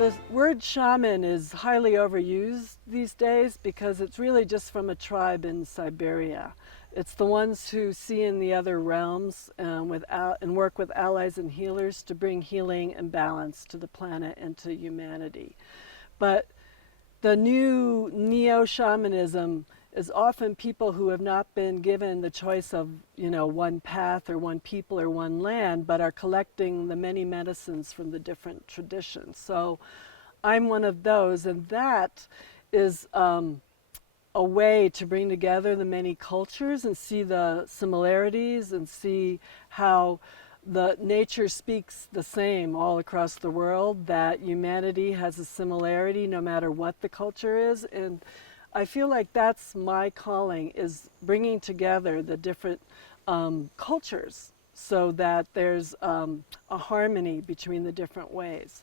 The word shaman is highly overused these days because it's really just from a tribe in Siberia. It's the ones who see in the other realms and work with allies and healers to bring healing and balance to the planet and to humanity. But the new neo-shamanism is often people who have not been given the choice of, one path or one people or one land, but are collecting the many medicines from the different traditions. So I'm one of those, and that is a way to bring together the many cultures and see the similarities and see how the nature speaks the same all across the world, that humanity has a similarity no matter what the culture is. And I feel like that's my calling, is bringing together the different cultures so that there's a harmony between the different ways.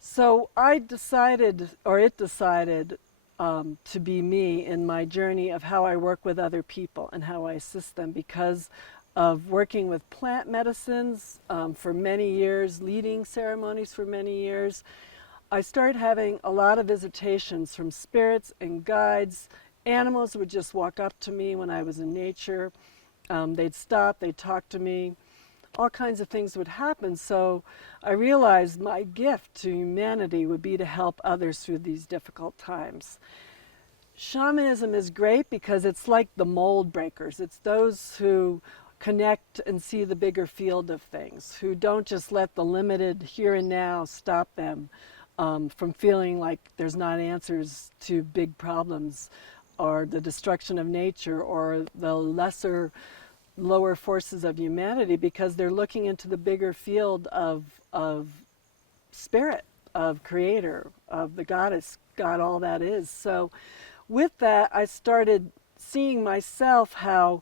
So I decided, or it decided, to be me in my journey of how I work with other people and how I assist them, because of working with plant medicines for many years, leading ceremonies for many years. I started having a lot of visitations from spirits and guides. Animals would just walk up to me when I was in nature. They'd stop, they'd talk to me. All kinds of things would happen. So I realized my gift to humanity would be to help others through these difficult times. Shamanism is great because it's like the mold breakers. It's those who connect and see the bigger field of things, who don't just let the limited here and now stop them from feeling like there's not answers to big problems or the destruction of nature or the lower forces of humanity, because they're looking into the bigger field of spirit, of creator, of the goddess, God, all that is. So with that, I started seeing myself how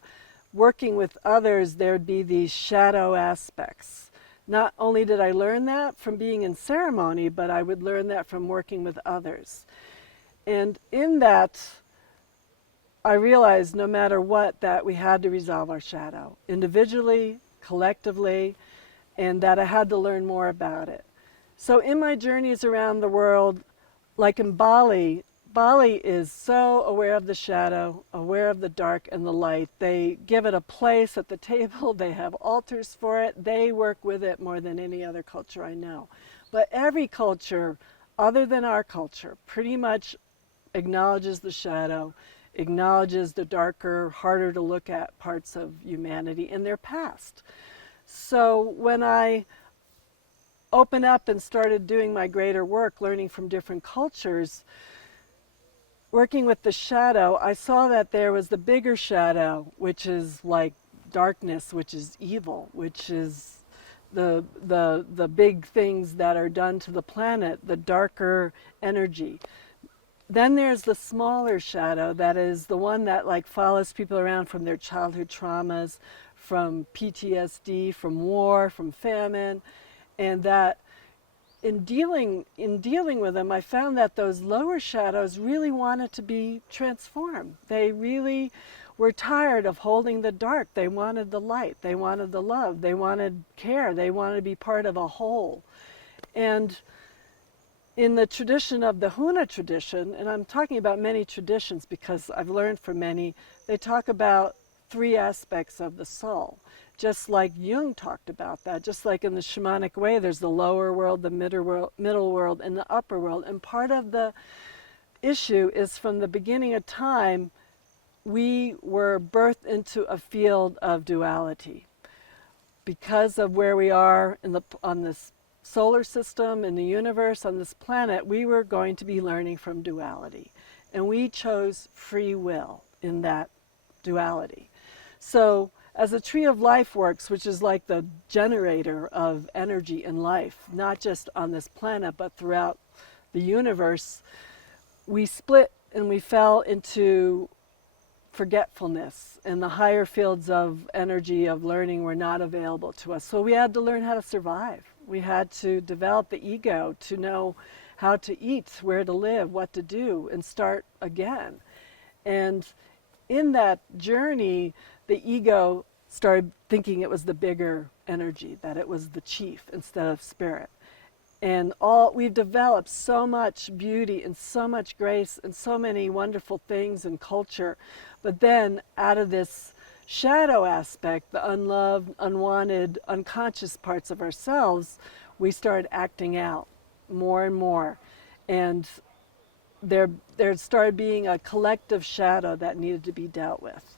working with others, there'd be these shadow aspects. Not only did I learn that from being in ceremony, but I would learn that from working with others. And in that, I realized no matter what, that we had to resolve our shadow, individually, collectively, and that I had to learn more about it. So in my journeys around the world, like in Bali, Bali is so aware of the shadow, aware of the dark and the light. They give it a place at the table. They have altars for it. They work with it more than any other culture I know. But every culture, other than our culture, pretty much acknowledges the shadow, acknowledges the darker, harder to look at parts of humanity in their past. So when I opened up and started doing my greater work, learning from different cultures, working with the shadow, I saw that there was the bigger shadow, which is like darkness, which is evil, which is the big things that are done to the planet, the darker energy. Then there's the smaller shadow, that is the one that like follows people around from their childhood traumas, from PTSD, from war, from famine, and that in dealing with them, I found that those lower shadows really wanted to be transformed. They really were tired of holding the dark. They wanted the light. They wanted the love. They wanted care. They wanted to be part of a whole. And in the tradition of the Huna tradition, and I'm talking about many traditions because I've learned from many, they talk about 3 aspects of the soul. Just like Jung talked about that, just like in the shamanic way, there's the lower world, the middle world, and the upper world. And part of the issue is from the beginning of time, we were birthed into a field of duality. Because of where we are on this solar system, in the universe, on this planet, we were going to be learning from duality. And we chose free will in that duality. So as the tree of life works, which is like the generator of energy and life, not just on this planet, but throughout the universe, we split and we fell into forgetfulness, and the higher fields of energy of learning were not available to us. So we had to learn how to survive. We had to develop the ego to know how to eat, where to live, what to do, and start again. And in that journey, the ego started thinking it was the bigger energy, that it was the chief instead of spirit. And we've developed so much beauty and so much grace and so many wonderful things in culture. But then out of this shadow aspect, the unloved, unwanted, unconscious parts of ourselves, we started acting out more and more. And there started being a collective shadow that needed to be dealt with.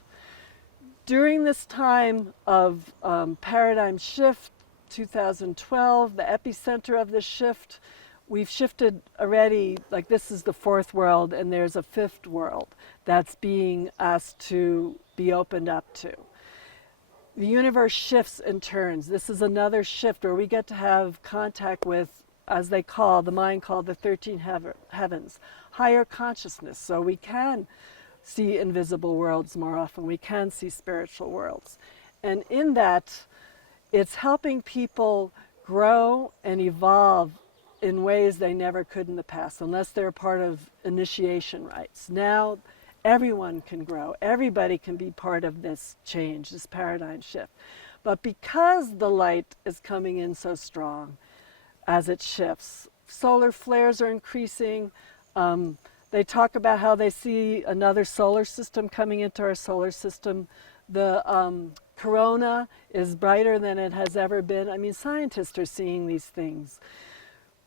During this time of paradigm shift, 2012, the epicenter of this shift, we've shifted already, like this is the fourth world and there's a fifth world that's being asked to be opened up to. The universe shifts and turns. This is another shift where we get to have contact with, as they call, the mind called the 13 heavens, higher consciousness. So we can see invisible worlds more often. We can see spiritual worlds. And in that, it's helping people grow and evolve in ways they never could in the past, unless they're part of initiation rites. Now, everyone can grow. Everybody can be part of this change, this paradigm shift. But because the light is coming in so strong as it shifts, solar flares are increasing. They talk about how they see another solar system coming into our solar system. The corona is brighter than it has ever been. I mean, scientists are seeing these things.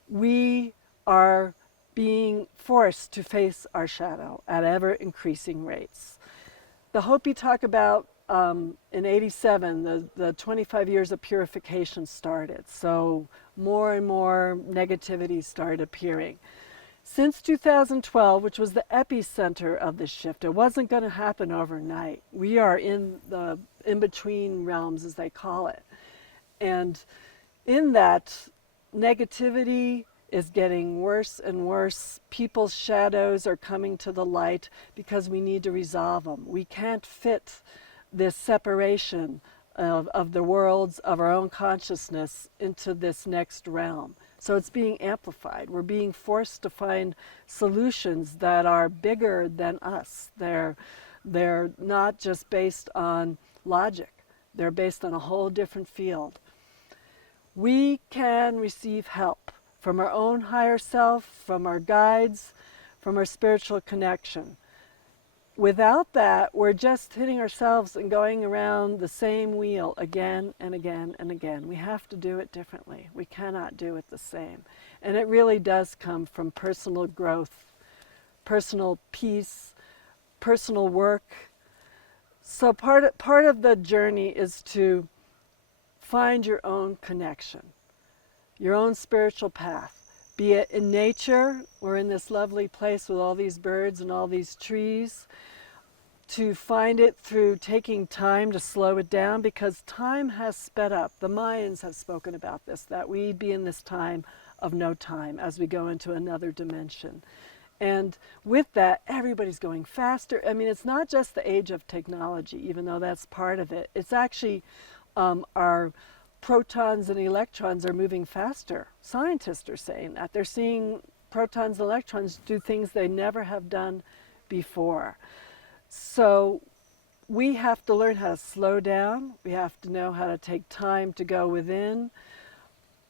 We are being forced to face our shadow at ever increasing rates. The Hopi talk about in 87, the 25 years of purification started. So more and more negativity started appearing. Since 2012, which was the epicenter of the shift, it wasn't going to happen overnight. We are in the in-between realms, as they call it. And in that, negativity is getting worse and worse. People's shadows are coming to the light because we need to resolve them. We can't fit this separation of the worlds of our own consciousness into this next realm. So it's being amplified. We're being forced to find solutions that are bigger than us. They're not just based on logic. They're based on a whole different field. We can receive help from our own higher self, from our guides, from our spiritual connection. Without that, we're just hitting ourselves and going around the same wheel again and again and again. We have to do it differently. We cannot do it the same. And it really does come from personal growth, personal peace, personal work. So part of the journey is to find your own connection, your own spiritual path. Be it in nature, we're in this lovely place with all these birds and all these trees, to find it through taking time to slow it down, because time has sped up. The Mayans have spoken about this, that we'd be in this time of no time as we go into another dimension. And with that, everybody's going faster. I mean, it's not just the age of technology, even though that's part of it. It's actually our protons and electrons are moving faster. Scientists are saying that. They're seeing protons and electrons do things they never have done before. So we have to learn how to slow down. We have to know how to take time to go within.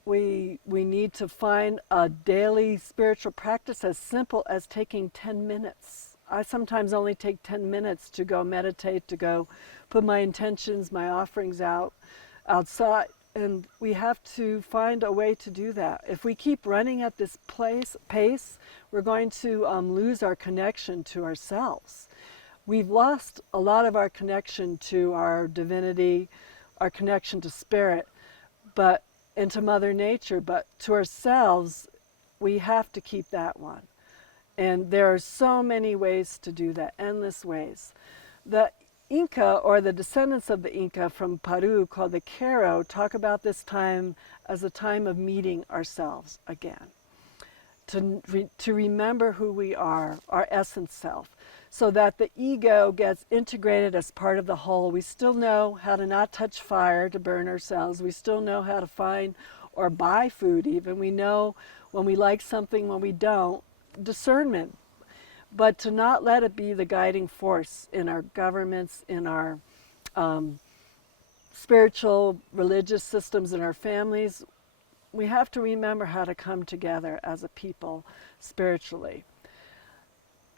We need to find a daily spiritual practice as simple as taking 10 minutes. I sometimes only take 10 minutes to go meditate, to go put my intentions, my offerings outside. And we have to find a way to do that. If we keep running at this pace, we're going to lose our connection to ourselves. We've lost a lot of our connection to our divinity, our connection to spirit, and to Mother Nature, but to ourselves, we have to keep that one. And there are so many ways to do that, endless ways. The Inca, or the descendants of the Inca from Peru, called the Quero, talk about this time as a time of meeting ourselves again, to remember who we are, our essence self, so that the ego gets integrated as part of the whole. We still know how to not touch fire to burn ourselves. We still know how to find or buy food even. We know when we like something, when we don't. Discernment. But to not let it be the guiding force in our governments, in our spiritual, religious systems, in our families. we have to remember how to come together as a people spiritually.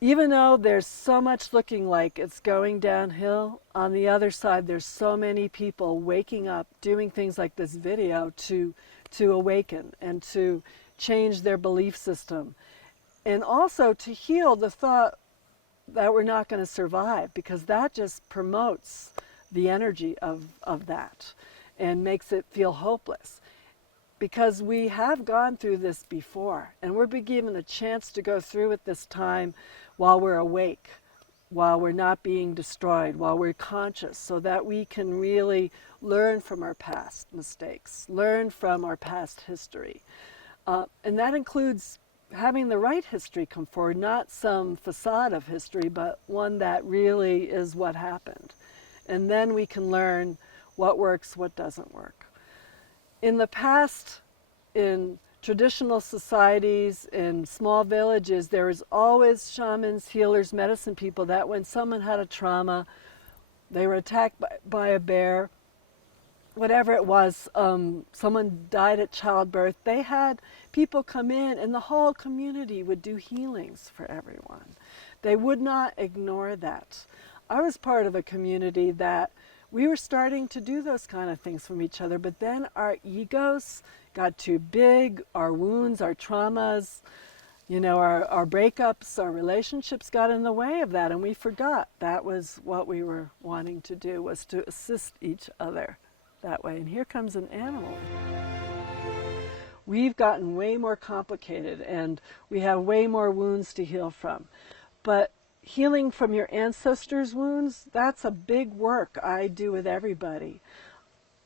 Even though there's so much looking like it's going downhill, on the other side there's so many people waking up, doing things like this video to awaken and to change their belief system. And also to heal the thought that we're not going to survive, because that just promotes the energy of that and makes it feel hopeless. Because we have gone through this before, and we're being given a chance to go through it this time while we're awake, while we're not being destroyed, while we're conscious, so that we can really learn from our past mistakes, learn from our past history. And that includes having the right history come forward, not some facade of history, but one that really is what happened. And then we can learn what works, what doesn't work. In the past, in traditional societies, in small villages, there was always shamans, healers, medicine people that when someone had a trauma, they were attacked by a bear, whatever it was, someone died at childbirth, they had people come in and the whole community would do healings for everyone. They would not ignore that. I was part of a community that we were starting to do those kind of things from each other, but then our egos got too big, our wounds, our traumas, you know, our breakups, our relationships got in the way of that, and we forgot that was what we were wanting to do, was to assist each other that way. And here comes an animal. We've gotten way more complicated and we have way more wounds to heal from. But healing from your ancestors' wounds, that's a big work I do with everybody.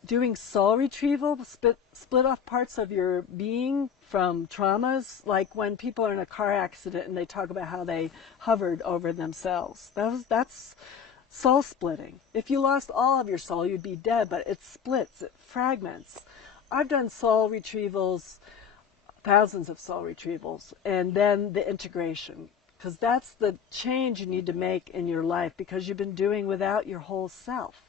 Doing soul retrieval, split off parts of your being from traumas, like when people are in a car accident and they talk about how they hovered over themselves. That's soul splitting. If you lost all of your soul, you'd be dead, but it splits, it fragments. I've done soul retrievals, thousands of soul retrievals, and then the integration, because that's the change you need to make in your life, because you've been doing without your whole self.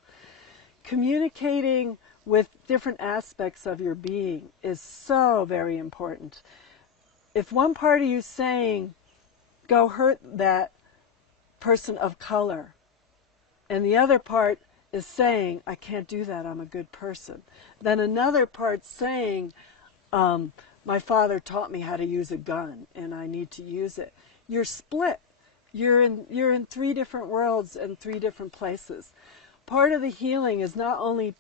Communicating with different aspects of your being is so very important. If one part of you is saying, go hurt that person of color, and the other part is saying, I can't do that, I'm a good person. Then another part saying, my father taught me how to use a gun and I need to use it. You're split. You're in three different worlds and three different places. Part of the healing is not only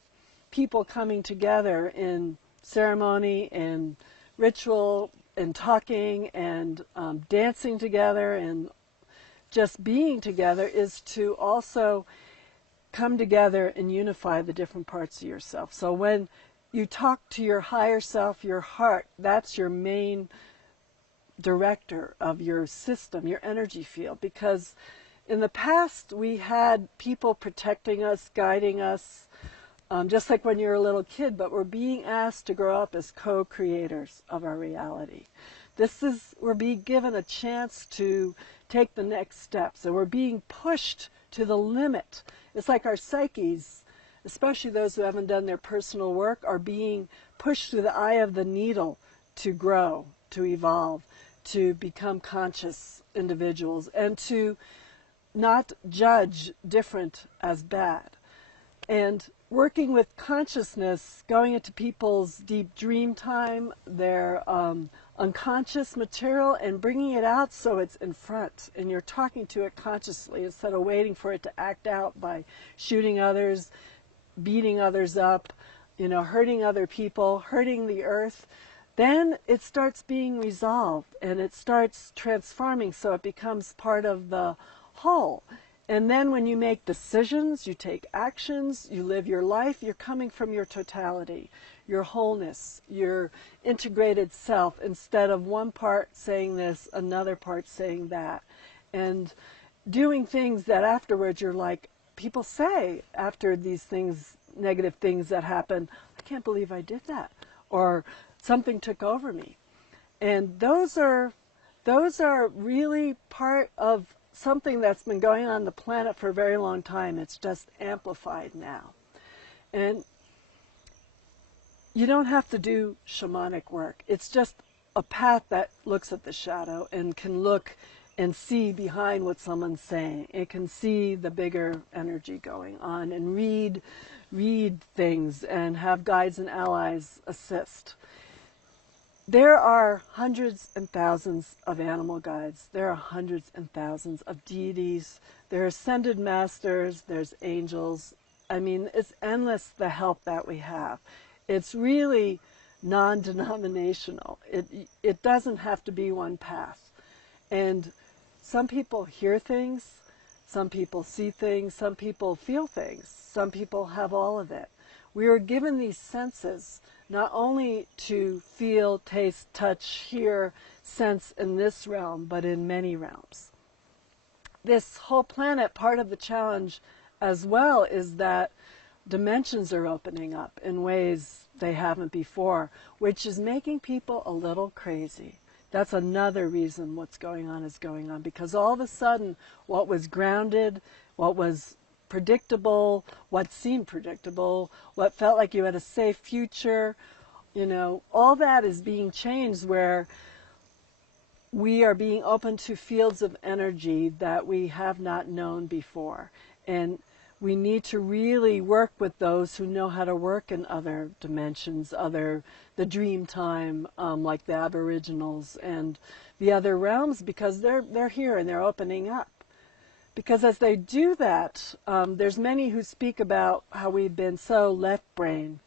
people coming together in ceremony and ritual and talking and dancing together and just being together, is to also come together and unify the different parts of yourself. So when you talk to your higher self, your heart, that's your main director of your system, your energy field. Because in the past we had people protecting us, guiding us, just like when you're a little kid, but we're being asked to grow up as co-creators of our reality. We're being given a chance to take the next steps, and we're being pushed to the limit. It's like our psyches, especially those who haven't done their personal work, are being pushed through the eye of the needle to grow, to evolve, to become conscious individuals, and to not judge different as bad. And working with consciousness, going into people's deep dream time, their unconscious material, and bringing it out so it's in front, and you're talking to it consciously instead of waiting for it to act out by shooting others, beating others up, hurting other people, hurting the earth. Then it starts being resolved and it starts transforming, so it becomes part of the whole. And then when you make decisions, you take actions, you live your life, you're coming from your totality, your wholeness, your integrated self, instead of one part saying this, another part saying that. And doing things that afterwards you're like, people say after these things, negative things that happen, I can't believe I did that, or something took over me. And those are really part of something that's been going on the planet for a very long time. It's just amplified now. And you don't have to do shamanic work. It's just a path that looks at the shadow and can look and see behind what someone's saying. It can see the bigger energy going on and read things and have guides and allies assist. There are hundreds and thousands of animal guides. There are hundreds and thousands of deities. There are ascended masters. There's angels. I mean, it's endless the help that we have. It's really non-denominational. It doesn't have to be one path. And some people hear things, some people see things, some people feel things, some people have all of it. We are given these senses not only to feel, taste, touch, hear, sense in this realm, but in many realms. This whole planet, part of the challenge as well is that dimensions are opening up in ways they haven't before, which is making people a little crazy. That's another reason what's going on is going on, because all of a sudden what was grounded, what was predictable, what seemed predictable, what felt like you had a safe future, all that is being changed, where we are being open to fields of energy that we have not known before. And we need to really work with those who know how to work in other dimensions, the dream time, like the Aboriginals and the other realms, because they're here and they're opening up. Because as they do that, there's many who speak about how we've been so left brain,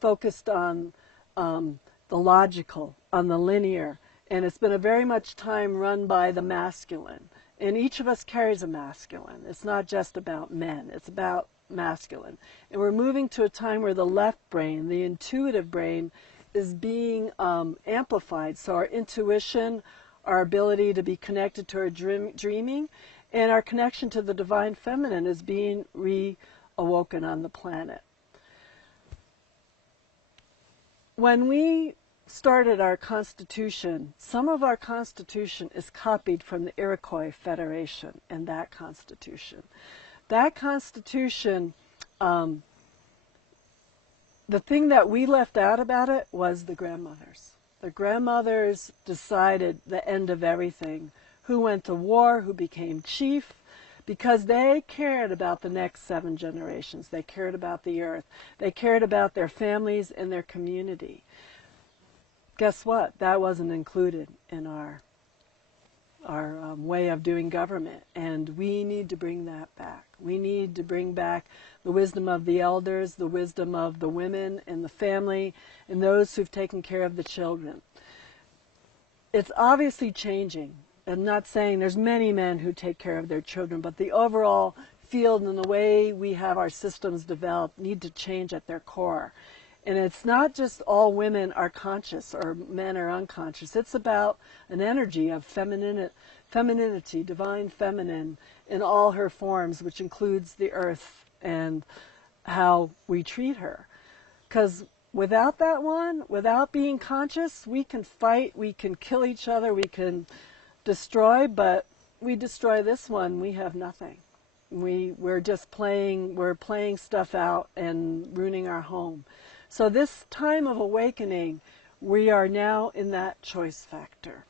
focused on the logical, on the linear, and it's been a very much time run by the masculine. And each of us carries a masculine. It's not just about men, it's about masculine. And we're moving to a time where the left brain, the intuitive brain, is being amplified. So our intuition, our ability to be connected to our dreaming, and our connection to the divine feminine is being reawoken on the planet. When we started our Constitution, some of our Constitution is copied from the Iroquois Federation and that Constitution. That Constitution, the thing that we left out about it was the grandmothers. The grandmothers decided the end of everything, who went to war, who became chief, because they cared about the next 7 generations. They cared about the earth. They cared about their families and their community. Guess what? That wasn't included in our way of doing government, and we need to bring that back. We need to bring back the wisdom of the elders, the wisdom of the women and the family, and those who've taken care of the children. It's obviously changing. I'm not saying there's many men who take care of their children, but the overall field and the way we have our systems developed need to change at their core. And it's not just all women are conscious or men are unconscious. It's about an energy of femininity, divine feminine in all her forms, which includes the earth and how we treat her. Because without that one, without being conscious, we can fight, we can kill each other, we can destroy, but we destroy this one, we have nothing. We're just playing stuff out and ruining our home. So this time of awakening, we are now in that choice factor.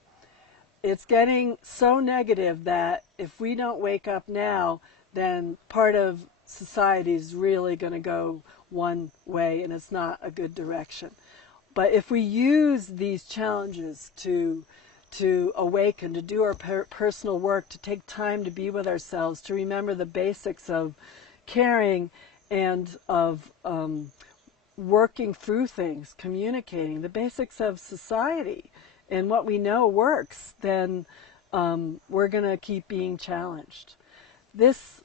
It's getting so negative that if we don't wake up now, then part of society is really going to go one way, and it's not a good direction. But if we use these challenges to awaken, to do our personal work, to take time to be with ourselves, to remember the basics of caring and of working through things, communicating, the basics of society and what we know works, then we're going to keep being challenged. This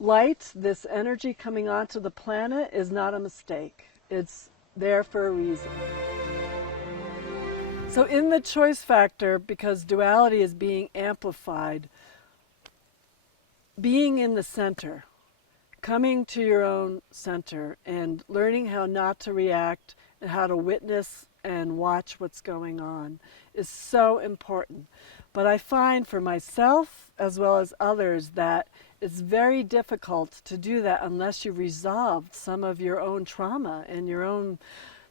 light, this energy coming onto the planet is not a mistake. It's there for a reason. So in the choice factor, because duality is being amplified, being in the center, coming to your own center and learning how not to react and how to witness and watch what's going on is so important. But I find for myself as well as others that it's very difficult to do that unless you've resolved some of your own trauma and your own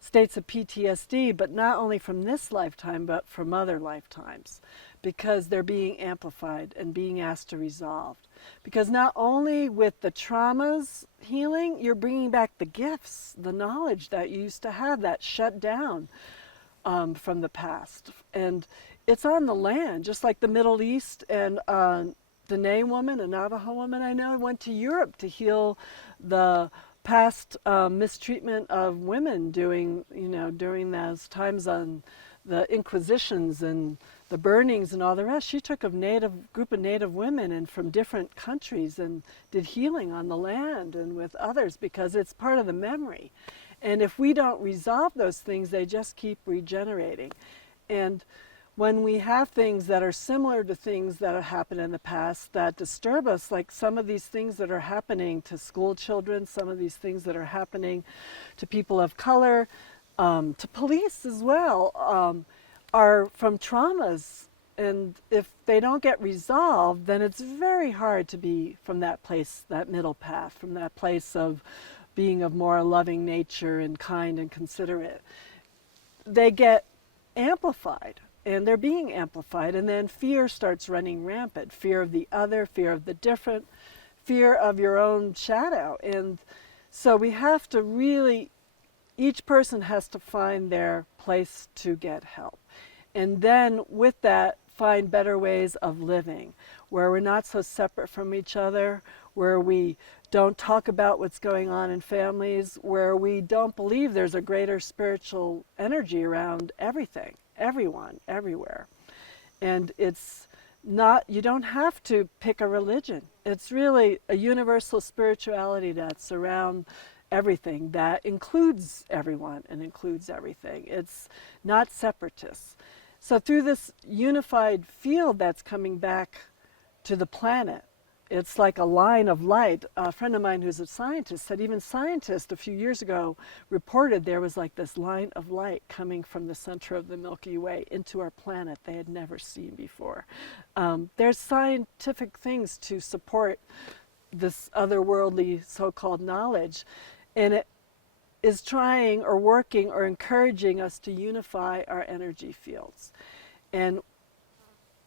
states of PTSD, but not only from this lifetime, but from other lifetimes, because they're being amplified and being asked to resolve. Because not only with the traumas healing, you're bringing back the gifts, the knowledge that you used to have that shut down from the past. And it's on the land, just like the Middle East. And Dene woman, a Navajo woman I know, went to Europe to heal the past mistreatment of women during those times on the Inquisitions and the burnings and all the rest. She took a group of Native women and from different countries and did healing on the land and with others, because it's part of the memory. And if we don't resolve those things, they just keep regenerating. And when we have things that are similar to things that have happened in the past that disturb us, like some of these things that are happening to school children, some of these things that are happening to people of color, to police as well, are from traumas. And if they don't get resolved, then it's very hard to be from that place, that middle path, from that place of being of more loving nature and kind and considerate. They get amplified. And they're being amplified, and then fear starts running rampant. Fear of the other, fear of the different, fear of your own shadow. And so we have to really, each person has to find their place to get help. And then with that, find better ways of living, where we're not so separate from each other, where we don't talk about what's going on in families, where we don't believe there's a greater spiritual energy around everything. Everyone, everywhere. And it's not, you don't have to pick a religion. It's really a universal spirituality that's around everything, that includes everyone and includes everything. It's not separatist. So through this unified field that's coming back to the planet, it's like a line of light. A friend of mine who's a scientist said even scientists a few years ago reported there was like this line of light coming from the center of the Milky Way into our planet they had never seen before. There's scientific things to support this otherworldly so-called knowledge, and it is trying or working or encouraging us to unify our energy fields. And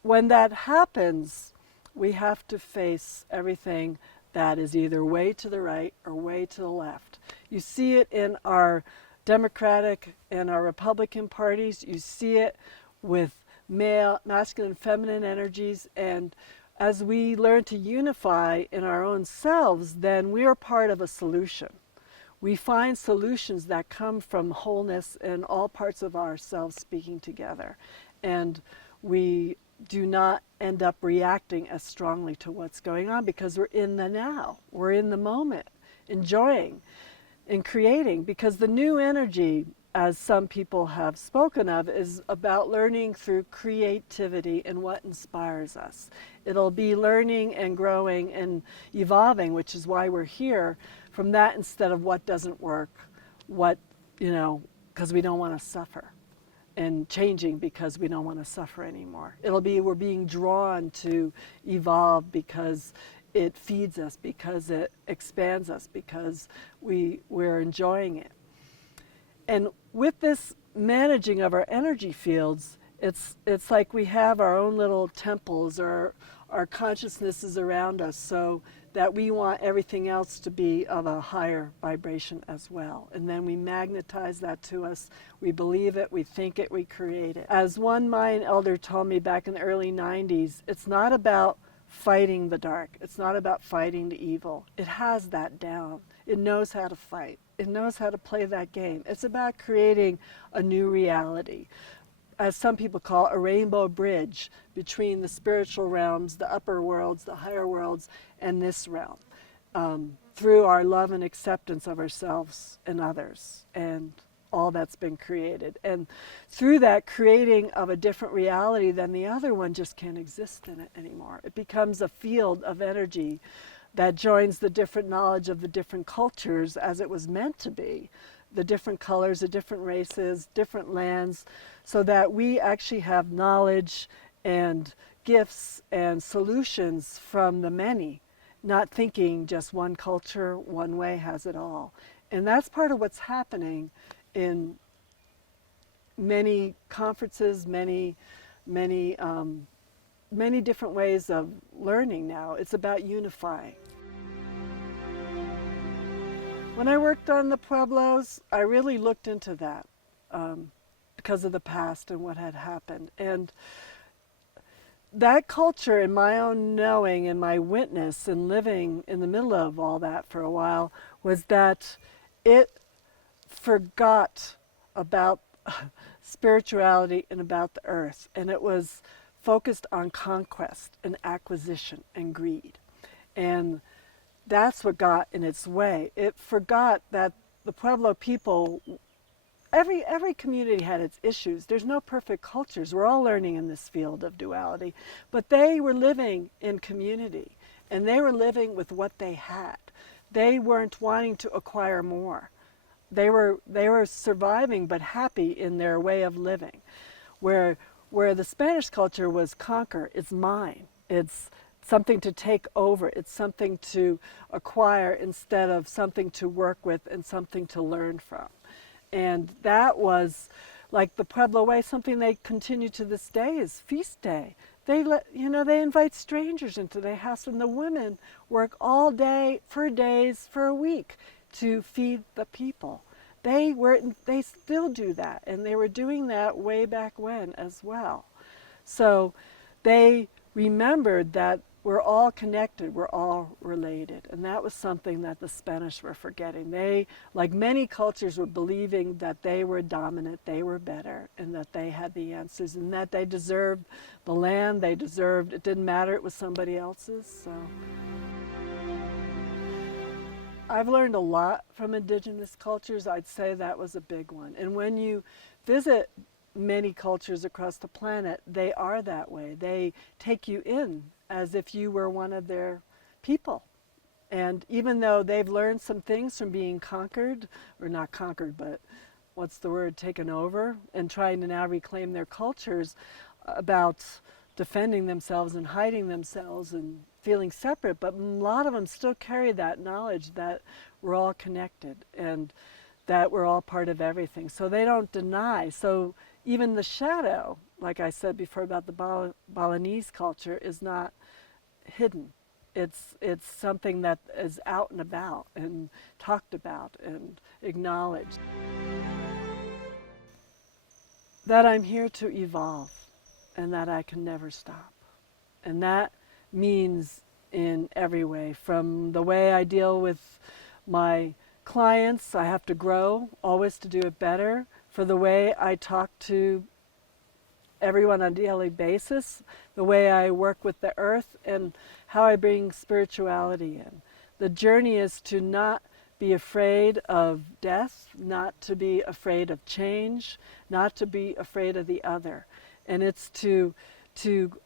when that happens, we have to face everything that is either way to the right or way to the left. You see it in our Democratic and our Republican parties. You see it with masculine and feminine energies. And as we learn to unify in our own selves, then we are part of a solution. We find solutions that come from wholeness in all parts of ourselves speaking together. And we do not end up reacting as strongly to what's going on because we're in the now. We're in the moment, enjoying and creating, because the new energy, as some people have spoken of, is about learning through creativity and what inspires us. It'll be learning and growing and evolving, which is why we're here, from that instead of what doesn't work, because we don't want to suffer. And changing because we don't want to suffer anymore. It'll be we're being drawn to evolve because it feeds us, because it expands us, because we're enjoying it. And with this managing of our energy fields, it's like we have our own little temples or our consciousnesses around us, so that we want everything else to be of a higher vibration as well. And then we magnetize that to us. We believe it, we think it, we create it. As one Mayan elder told me back in the early 90s, it's not about fighting the dark. It's not about fighting the evil. It has that down. It knows how to fight. It knows how to play that game. It's about creating a new reality, as some people call a rainbow bridge between the spiritual realms, the upper worlds, the higher worlds, and this realm, through our love and acceptance of ourselves and others and all that's been created. And through that creating of a different reality than the other one just can't exist in it anymore. It becomes a field of energy that joins the different knowledge of the different cultures as it was meant to be, the different colors, the different races, different lands, so that we actually have knowledge and gifts and solutions from the many, not thinking just one culture, one way has it all. And that's part of what's happening in many conferences, many different ways of learning now. It's about unifying. When I worked on the Pueblos, I really looked into that because of the past and what had happened. And that culture, in my own knowing and my witness and living in the middle of all that for a while, was that it forgot about spirituality and about the earth. And it was focused on conquest and acquisition and greed. And that's what got in its way. It forgot that the Pueblo people, every community had its issues. There's no perfect cultures. We're all learning in this field of duality. But they were living in community, and they were living with what they had. They weren't wanting to acquire more. They were surviving but happy in their way of living. Where the Spanish culture was conquer, it's mine. It's something to take over. It's something to acquire instead of something to work with and something to learn from. And that was, like the Pueblo way, something they continue to this day is feast day. They they invite strangers into their house, and the women work all day for days, for a week, to feed the people. They still do that, and they were doing that way back when as well. So they remembered that we're all connected, we're all related. And that was something that the Spanish were forgetting. They, like many cultures, were believing that they were dominant, they were better, and that they had the answers, and that they deserved the land, it didn't matter, it was somebody else's. So I've learned a lot from indigenous cultures. I'd say that was a big one. And when you visit many cultures across the planet, they are that way. They take you in as if you were one of their people. And even though they've learned some things from being conquered, or not conquered, but what's the word, taken over, and trying to now reclaim their cultures about defending themselves and hiding themselves and feeling separate, but a lot of them still carry that knowledge that we're all connected and that we're all part of everything. So they don't deny. So even the shadow, like I said before about the Balinese culture, is not hidden. It's something that is out and about and talked about and acknowledged. That I'm here to evolve and that I can never stop. And that means in every way. From the way I deal with my clients, I have to grow, always to do it better. For the way I talk to everyone on a daily basis, the way I work with the earth, and how I bring spirituality in. The journey is to not be afraid of death, not to be afraid of change, not to be afraid of the other. And it's to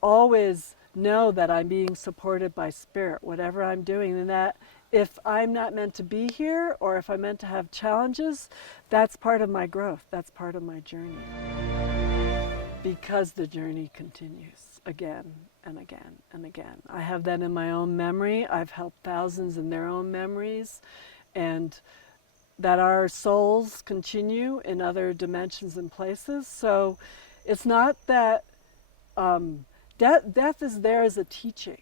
always know that I'm being supported by spirit, whatever I'm doing, and that if I'm not meant to be here, or if I'm meant to have challenges, that's part of my growth, that's part of my journey. Because the journey continues again and again and again. I have that in my own memory. I've helped thousands in their own memories, and that our souls continue in other dimensions and places. So it's not that death is there as a teaching,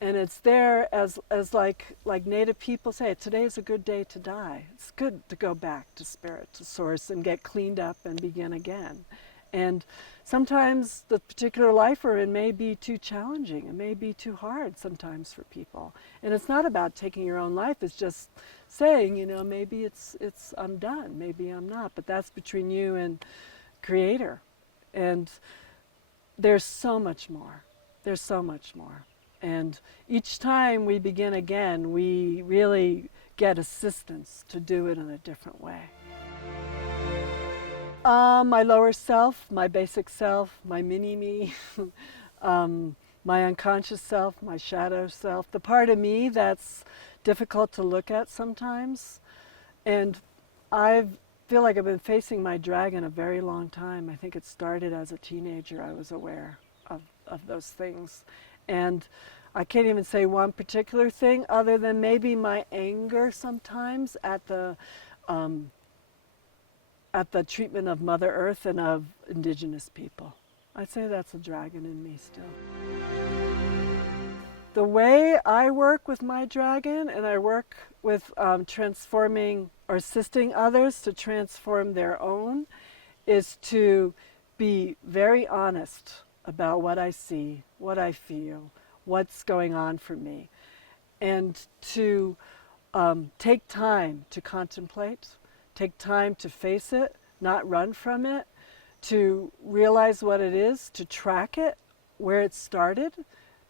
and it's there as like Native people say, today is a good day to die. It's good to go back to spirit, to source, and get cleaned up and begin again. And sometimes the particular life we're in may be too challenging. It may be too hard sometimes for people. And it's not about taking your own life. It's just saying, maybe it's I'm done. Maybe I'm not. But that's between you and Creator. And there's so much more. There's so much more. And each time we begin again, we really get assistance to do it in a different way. My lower self, my basic self, my mini-me, my unconscious self, my shadow self, the part of me that's difficult to look at sometimes. And I feel like I've been facing my dragon a very long time. I think it started as a teenager. I was aware of those things. And I can't even say one particular thing other than maybe my anger sometimes at the at the treatment of Mother Earth and of indigenous people. I'd say that's a dragon in me still. The way I work with my dragon, and I work with transforming or assisting others to transform their own, is to be very honest about what I see, what I feel, what's going on for me, and to take time to contemplate, take time to face it, not run from it, to realize what it is, to track it, where it started,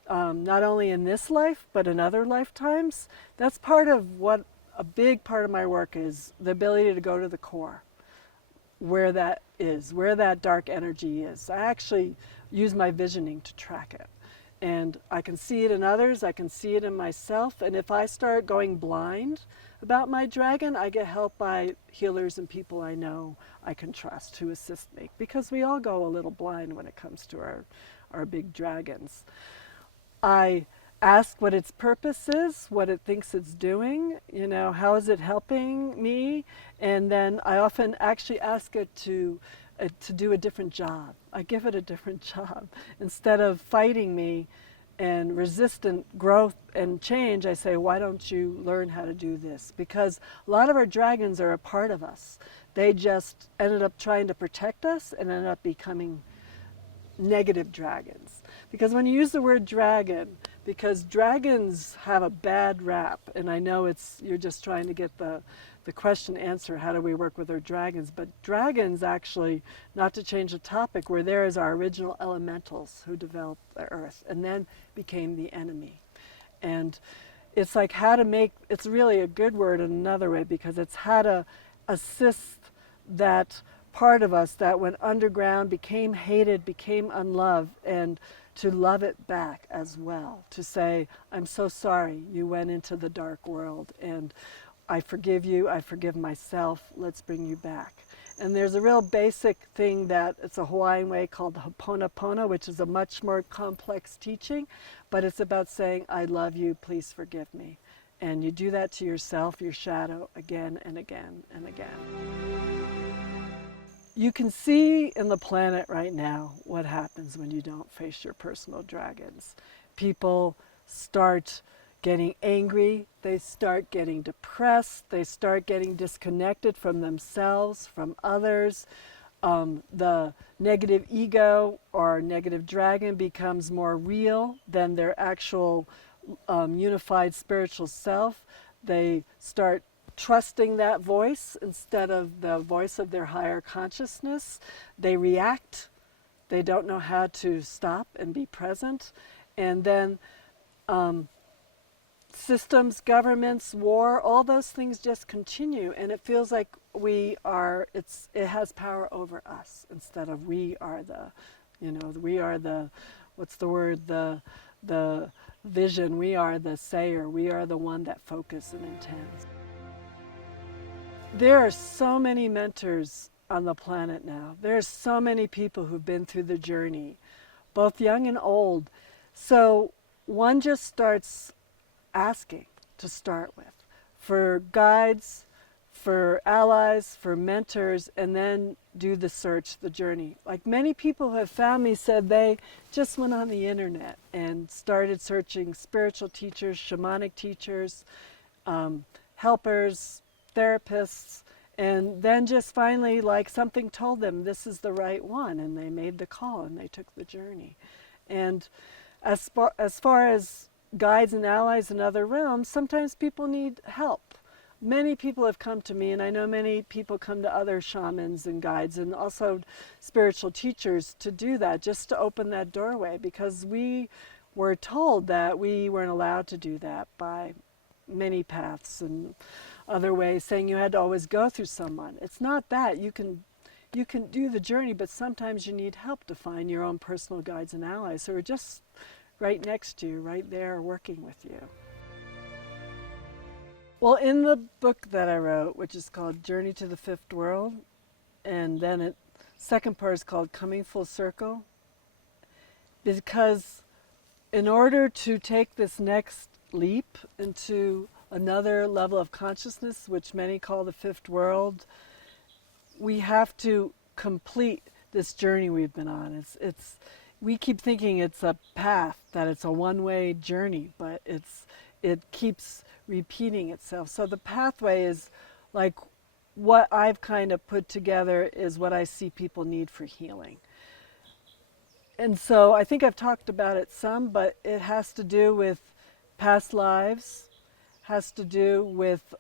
not only in this life, but in other lifetimes. That's part of what a big part of my work is, the ability to go to the core, where that is, where that dark energy is. I actually use my visioning to track it. And I can see it in others, I can see it in myself, and if I start going blind about my dragon, I get help by healers and people I know I can trust who assist me, because we all go a little blind when it comes to our big dragons. I ask what its purpose is, what it thinks it's doing, how is it helping me, and then I often actually ask it to do a different job. I give it a different job. Instead of fighting me and resistant growth and change, I say, why don't you learn how to do this? Because a lot of our dragons are a part of us. They just ended up trying to protect us and ended up becoming negative dragons. Because when you use the word dragon, because dragons have a bad rap, and I know you're just trying to get the question answer, how do we work with our dragons? But dragons actually, not to change the topic, were there as our original elementals who developed the earth and then became the enemy. And it's like it's really a good word in another way, because it's how to assist that part of us that went underground, became hated, became unloved, and to love it back as well. To say, I'm so sorry you went into the dark world, and I forgive you, I forgive myself, let's bring you back. And there's a real basic thing that it's a Hawaiian way called Ho'oponopono, which is a much more complex teaching, but it's about saying, I love you, please forgive me. And you do that to yourself, your shadow, again and again and again. You can see in the planet right now what happens when you don't face your personal dragons. People start getting angry, they start getting depressed, they start getting disconnected from themselves, from others. The negative ego or negative dragon becomes more real than their actual unified spiritual self. They start trusting that voice instead of the voice of their higher consciousness. They react. They don't know how to stop and be present. And then systems, governments, war, all those things just continue, and it feels like it has power over us instead of we are the, what's the word, the vision, we are the sayer, we are the one that focuses and intends. There are so many mentors on the planet now. There's so many people who've been through the journey, both young and old. So one just starts asking to start with, for guides, for allies, for mentors, and then do the search, the journey. Like many people who have found me said they just went on the internet and started searching spiritual teachers, shamanic teachers, helpers, therapists, and then just finally like something told them this is the right one, and they made the call and they took the journey. And as far as guides and allies in other realms, sometimes people need help. Many people have come to me, and I know many people come to other shamans and guides and also spiritual teachers to do that, just to open that doorway, because we were told that we weren't allowed to do that by many paths and other ways, saying you had to always go through someone. It's not that. You can do the journey, but sometimes you need help to find your own personal guides and allies who are just right next to you, right there, working with you. Well, in the book that I wrote, which is called Journey to the Fifth World, and then second part is called Coming Full Circle, because in order to take this next leap into another level of consciousness, which many call the fifth world, we have to complete this journey we've been on. We keep thinking it's a path, that it's a one-way journey, but it keeps repeating itself. So the pathway is like what I've kind of put together is what I see people need for healing. And so I think I've talked about it some, but it has to do with past lives, has to do with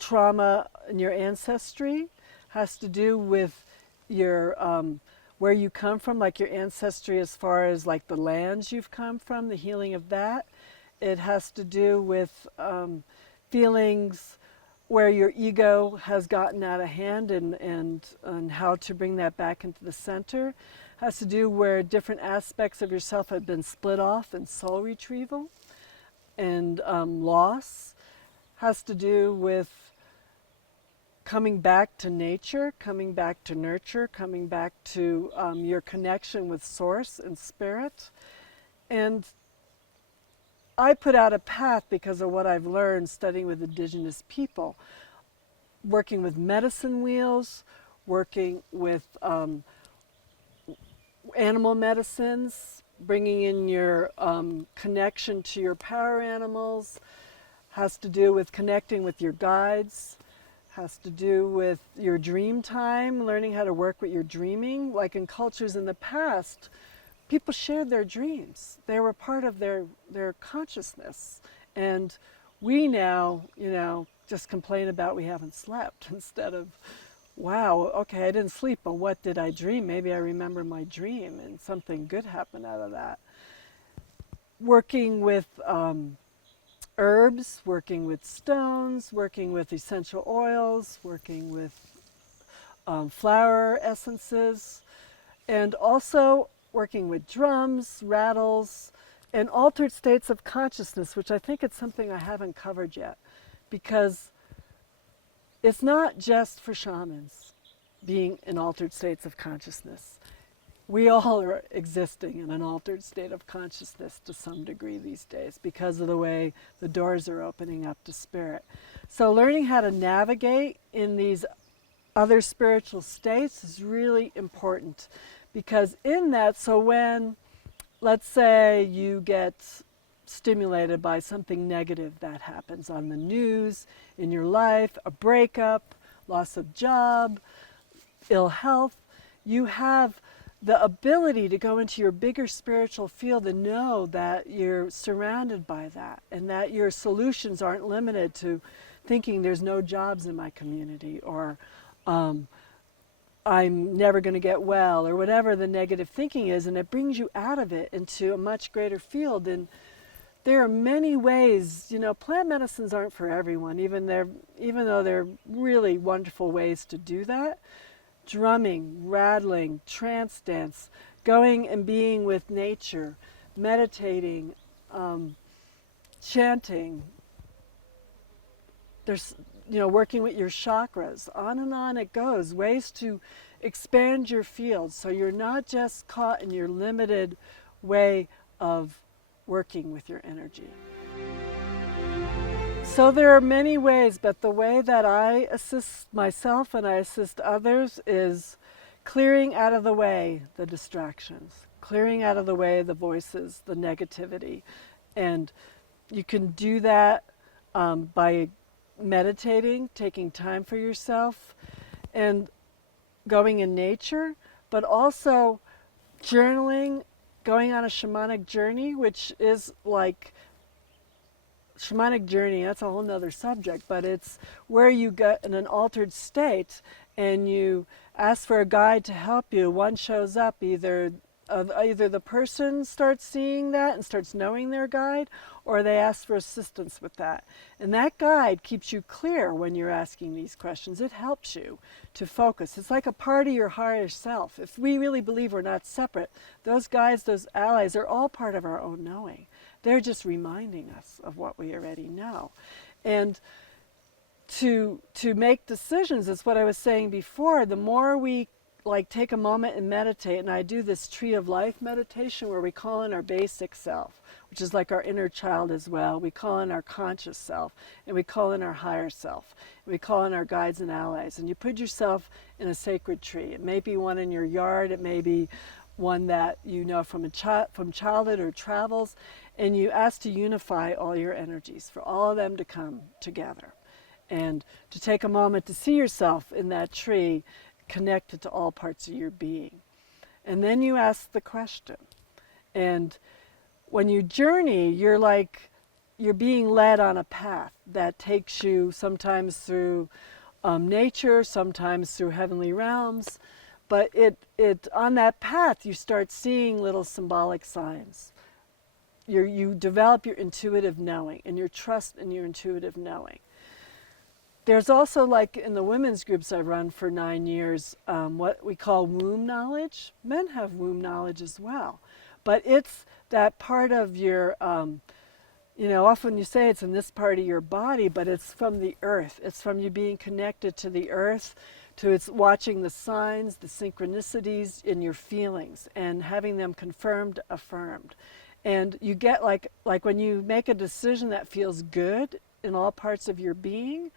trauma in your ancestry, has to do with your where you come from, like your ancestry as far as like the lands you've come from, the healing of that. It has to do with feelings where your ego has gotten out of hand and how to bring that back into the center. Has to do where different aspects of yourself have been split off in soul retrieval and loss. Has to do with coming back to nature, coming back to nurture, coming back to your connection with source and spirit. And I put out a path because of what I've learned studying with indigenous people, working with medicine wheels, working with animal medicines, bringing in your connection to your power animals, has to do with connecting with your guides, has to do with your dream time, learning how to work with your dreaming. Like in cultures in the past, people shared their dreams. They were part of their consciousness. And we now, just complain about we haven't slept instead of, wow, okay, I didn't sleep, but what did I dream? Maybe I remember my dream and something good happened out of that. Working with herbs, working with stones, working with essential oils, working with flower essences, and also working with drums, rattles, and altered states of consciousness, which I think it's something I haven't covered yet, because it's not just for shamans being in altered states of consciousness. We all are existing in an altered state of consciousness to some degree these days because of the way the doors are opening up to spirit. So learning how to navigate in these other spiritual states is really important, because in that, so when, let's say you get stimulated by something negative that happens on the news, in your life, a breakup, loss of job, ill health, you have the ability to go into your bigger spiritual field and know that you're surrounded by that and that your solutions aren't limited to thinking there's no jobs in my community, or I'm never going to get well, or whatever the negative thinking is, and it brings you out of it into a much greater field. And there are many ways, plant medicines aren't for everyone, even though they're really wonderful ways to do that. Drumming, rattling, trance dance, going and being with nature, meditating, chanting. There's, working with your chakras, on and on it goes. Ways to expand your field so you're not just caught in your limited way of working with your energy. So there are many ways, but the way that I assist myself and I assist others is clearing out of the way the distractions, clearing out of the way the voices, the negativity. And you can do that by meditating, taking time for yourself, and going in nature, but also journaling, going on a shamanic journey, which is like shamanic journey, that's a whole nother subject, but it's where you get in an altered state and you ask for a guide to help you. One shows up, either the person starts seeing that and starts knowing their guide, or they ask for assistance with that. And that guide keeps you clear when you're asking these questions. It helps you to focus. It's like a part of your higher self. If we really believe we're not separate, those guides, those allies, are all part of our own knowing. They're just reminding us of what we already know. And to make decisions, it's what I was saying before, the more we take a moment and meditate, and I do this tree of life meditation where we call in our basic self, which is like our inner child as well. We call in our conscious self, and we call in our higher self. And we call in our guides and allies. And you put yourself in a sacred tree. It may be one in your yard. It may be one that you know from from childhood or travels. And you ask to unify all your energies, for all of them to come together. And to take a moment to see yourself in that tree connected to all parts of your being. And then you ask the question. And when you journey, you're being led on a path that takes you sometimes through nature, sometimes through heavenly realms. But on that path, you start seeing little symbolic signs. You develop your intuitive knowing and your trust in your intuitive knowing. There's also, like in the women's groups I run for 9 years, what we call womb knowledge. Men have womb knowledge as well. But it's that part of your, often you say it's in this part of your body, but it's from the earth. It's from you being connected to the earth, to it's watching the signs, the synchronicities in your feelings, and having them confirmed, affirmed. And you get like when you make a decision that feels good in all parts of your being,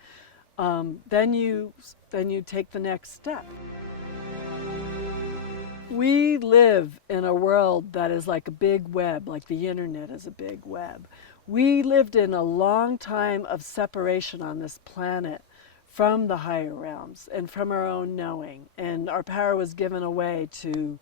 then you take the next step. We live in a world that is like a big web, like the internet is a big web. We lived in a long time of separation on this planet from the higher realms and from our own knowing. And our power was given away to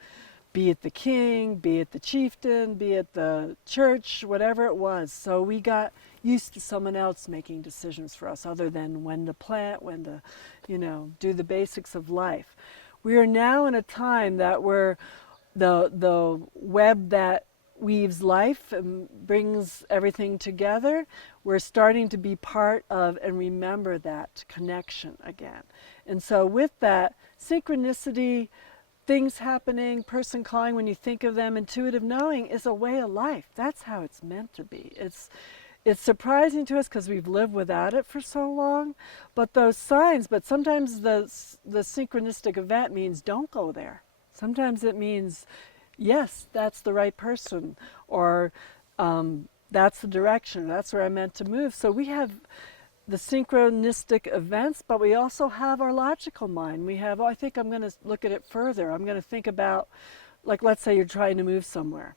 be it the king, be it the chieftain, be it the church, whatever it was. So we got used to someone else making decisions for us other than when to plant, when to, do the basics of life. We are now in a time that we're the web that weaves life and brings everything together. We're starting to be part of and remember that connection again. And so with that, synchronicity, things happening, person calling when you think of them, intuitive knowing is a way of life. That's how it's meant to be. It's surprising to us because we've lived without it for so long, but those signs, but sometimes the synchronistic event means don't go there. Sometimes it means, yes, that's the right person, or that's the direction, that's where I'm meant to move. So we have the synchronistic events, but we also have our logical mind. We have, I think I'm going to look at it further. I'm going to think about, like, let's say you're trying to move somewhere.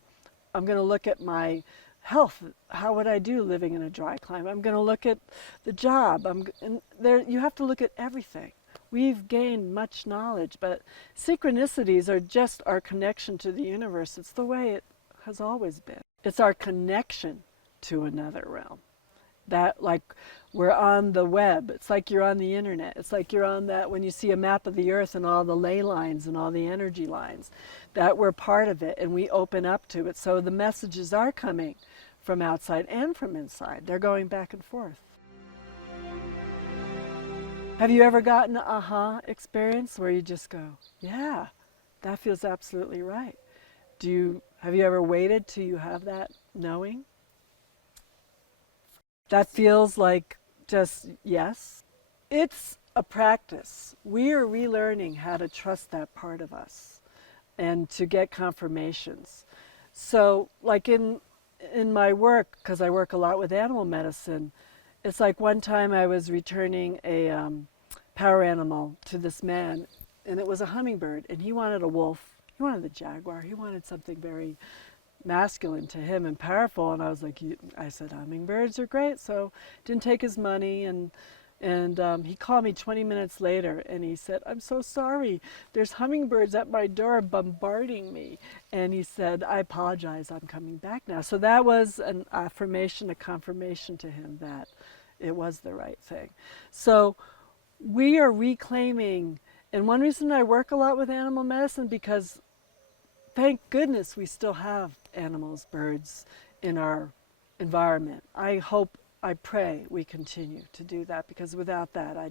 I'm going to look at my health. How would I do living in a dry climate? I'm going to look at the job. And there, you have to look at everything. We've gained much knowledge, but synchronicities are just our connection to the universe. It's the way it has always been. It's our connection to another realm. That, like, we're on the web. It's like you're on the internet. It's like you're on that when you see a map of the earth and all the ley lines and all the energy lines, that we're part of it and we open up to it. So the messages are coming from outside and from inside. They're going back and forth. Have you ever gotten an aha experience where you just go, yeah, that feels absolutely right? Have you ever waited till you have that knowing? That feels like just yes. It's a practice. We are relearning how to trust that part of us and to get confirmations. So like in my work, because I work a lot with animal medicine, it's like one time I was returning a power animal to this man, and it was a hummingbird, and he wanted a wolf. He wanted the jaguar. He wanted something very masculine to him and powerful. And I was like, I said, hummingbirds are great. So didn't take his money, and he called me 20 minutes later and he said, I'm so sorry, there's hummingbirds at my door bombarding me. And he said, I apologize, I'm coming back now. So that was an affirmation, a confirmation to him that it was the right thing. So we are reclaiming, and one reason I work a lot with animal medicine, because thank goodness we still have animals, birds in our environment. I pray we continue to do that, because without that,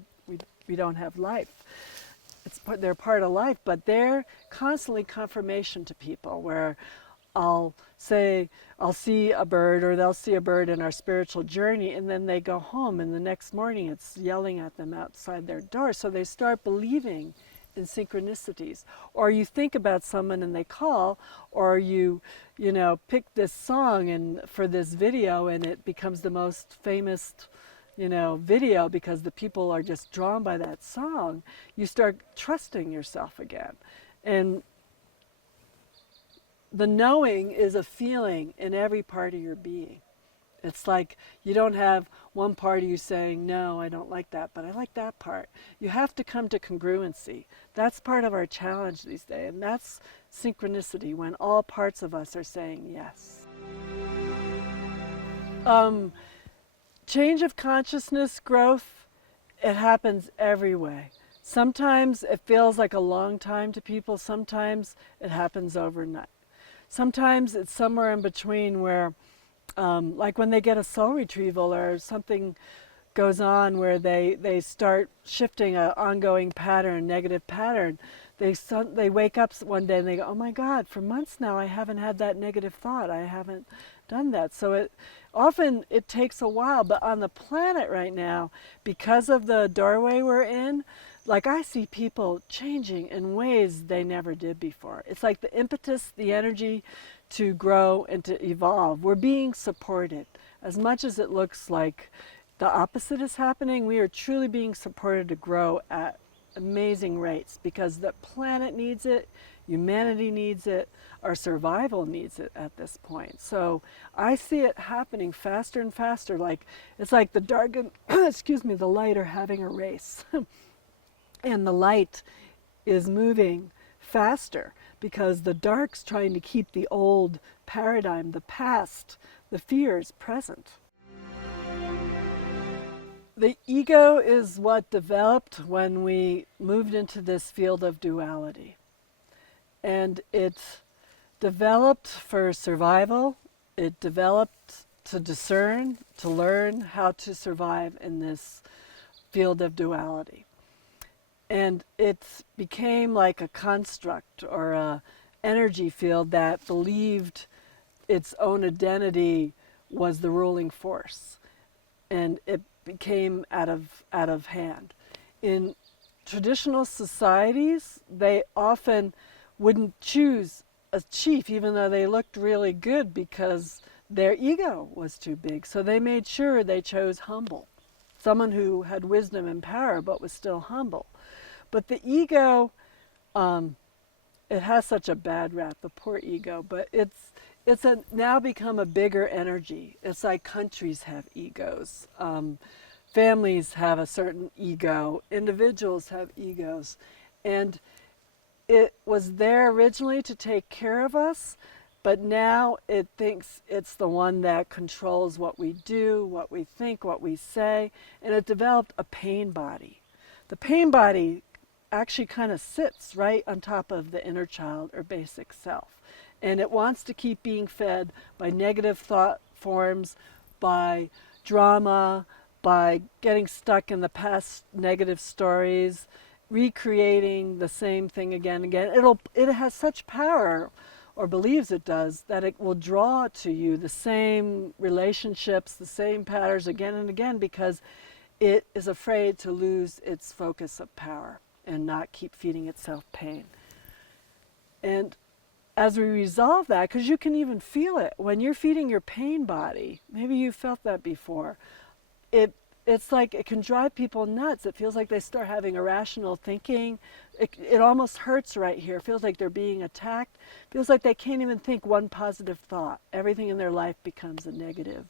we don't have life. They're part of life, but they're constantly confirmation to people, where I'll see a bird, or they'll see a bird in our spiritual journey, and then they go home, and the next morning it's yelling at them outside their door. So they start believing in synchronicities. Or you think about someone and they call, or you know, pick this song and for this video and it becomes the most famous, you know, video because the people are just drawn by that song. You start trusting yourself again. And the knowing is a feeling in every part of your being. It's like you don't have one part of you saying, no, I don't like that, but I like that part. You have to come to congruency. That's part of our challenge these days, and that's synchronicity, when all parts of us are saying yes. Change of consciousness growth, it happens every way. Sometimes it feels like a long time to people, sometimes it happens overnight. Sometimes it's somewhere in between where like when they get a soul retrieval or something goes on where they start shifting an ongoing pattern, negative pattern, they wake up one day and they go, oh my God, for months now I haven't had that negative thought, I haven't done that. So often it takes a while, but on the planet right now, because of the doorway we're in, like I see people changing in ways they never did before. It's like the impetus, the energy to grow and to evolve. We're being supported. As much as it looks like the opposite is happening, we are truly being supported to grow at amazing rates because the planet needs it, humanity needs it, our survival needs it at this point. So I see it happening faster and faster. Like it's like the dark and excuse me, the light are having a race. And the light is moving faster because the dark's trying to keep the old paradigm, the past, the fears present. The ego is what developed when we moved into this field of duality. And it developed for survival. It developed to discern, to learn how to survive in this field of duality. And it became like a construct or a energy field that believed its own identity was the ruling force. And it became out of hand. In traditional societies, they often wouldn't choose a chief even though they looked really good because their ego was too big. So they made sure they chose humble, someone who had wisdom and power but was still humble. But the ego, it has such a bad rap, the poor ego, but it's now become a bigger energy. It's like countries have egos. Families have a certain ego. Individuals have egos. And it was there originally to take care of us, but now it thinks it's the one that controls what we do, what we think, what we say, and it developed a pain body. The pain body actually kind of sits right on top of the inner child or basic self. And it wants to keep being fed by negative thought forms, by drama, by getting stuck in the past negative stories, recreating the same thing again and again. It has such power, or believes it does, that it will draw to you the same relationships, the same patterns again and again because it is afraid to lose its focus of power and not keep feeding itself pain. And as we resolve that, because you can even feel it when you're feeding your pain body, maybe you felt that before, it's like it can drive people nuts. It feels like they start having irrational thinking. It almost hurts right here. It feels like they're being attacked. It feels like they can't even think one positive thought. Everything in their life becomes a negative